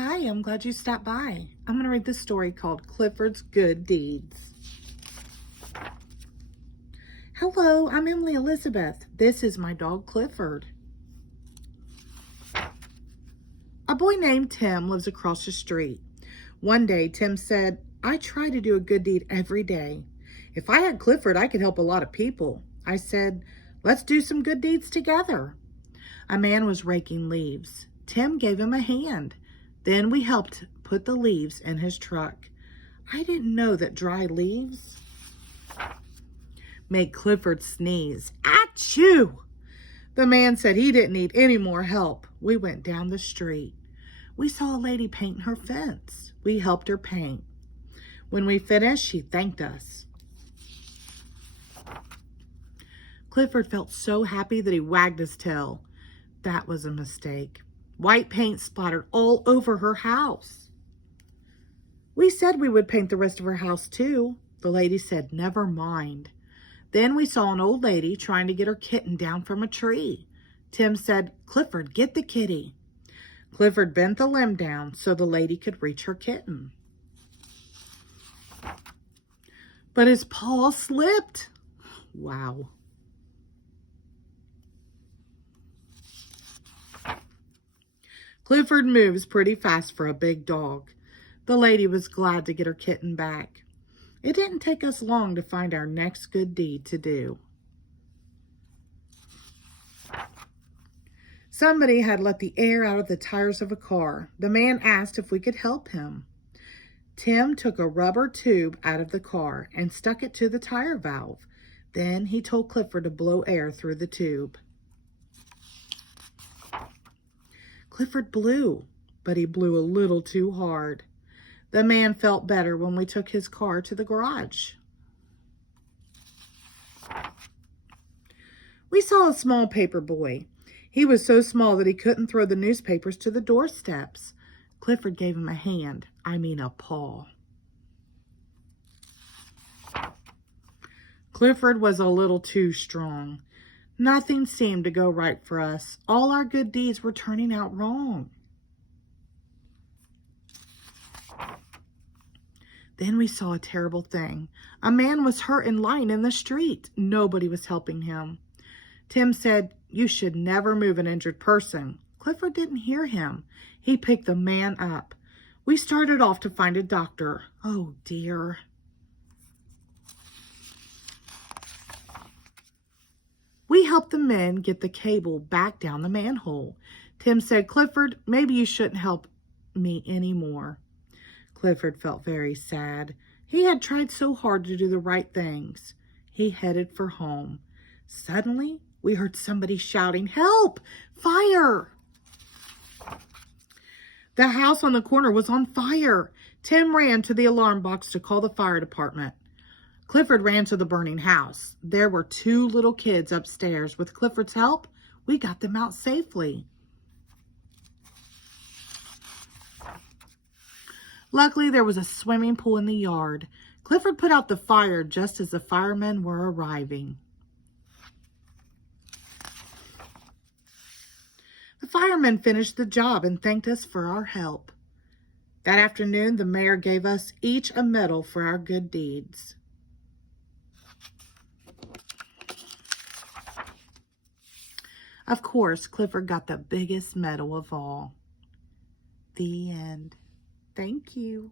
Hi, I'm glad you stopped by. I'm going to read this story called Clifford's Good Deeds. Hello, I'm Emily Elizabeth. This is my dog Clifford. A boy named Tim lives across the street. One day, Tim said, I try to do a good deed every day. If I had Clifford, I could help a lot of people. I said, let's do some good deeds together. A man was raking leaves. Tim gave him a hand. Then we helped put the leaves in his truck. I didn't know that dry leaves made Clifford sneeze. Achoo! The man said he didn't need any more help. We went down the street. We saw a lady painting her fence. We helped her paint. When we finished, she thanked us. Clifford felt so happy that he wagged his tail. That was a mistake. White paint splattered all over her house. We said we would paint the rest of her house too. The lady said, never mind. Then we saw an old lady trying to get her kitten down from a tree. Tim said, Clifford, get the kitty. Clifford bent the limb down so the lady could reach her kitten. But his paw slipped. Wow. Clifford moves pretty fast for a big dog. The lady was glad to get her kitten back. It didn't take us long to find our next good deed to do. Somebody had let the air out of the tires of a car. The man asked if we could help him. Tim took a rubber tube out of the car and stuck it to the tire valve. Then he told Clifford to blow air through the tube. Clifford blew, but he blew a little too hard. The man felt better when we took his car to the garage. We saw a small paper boy. He was so small that he couldn't throw the newspapers to the doorsteps. Clifford gave him a hand, a paw. Clifford was a little too strong. Nothing seemed to go right for us. All our good deeds were turning out wrong. Then we saw a terrible thing. A man was hurt and lying in the street. Nobody was helping him. Tim said, you should never move an injured person. Clifford didn't hear him. He picked the man up. We started off to find a doctor. Oh dear. We helped the men get the cable back down the manhole. Tim said, Clifford, maybe you shouldn't help me anymore. Clifford felt very sad. He had tried so hard to do the right things. He headed for home. Suddenly, we heard somebody shouting, help! Fire! The house on the corner was on fire. Tim ran to the alarm box to call the fire department. Clifford ran to the burning house. There were 2 little kids upstairs. With Clifford's help, we got them out safely. Luckily, there was a swimming pool in the yard. Clifford put out the fire just as the firemen were arriving. The firemen finished the job and thanked us for our help. That afternoon, the mayor gave us each a medal for our good deeds. Of course, Clifford got the biggest medal of all. The end. Thank you.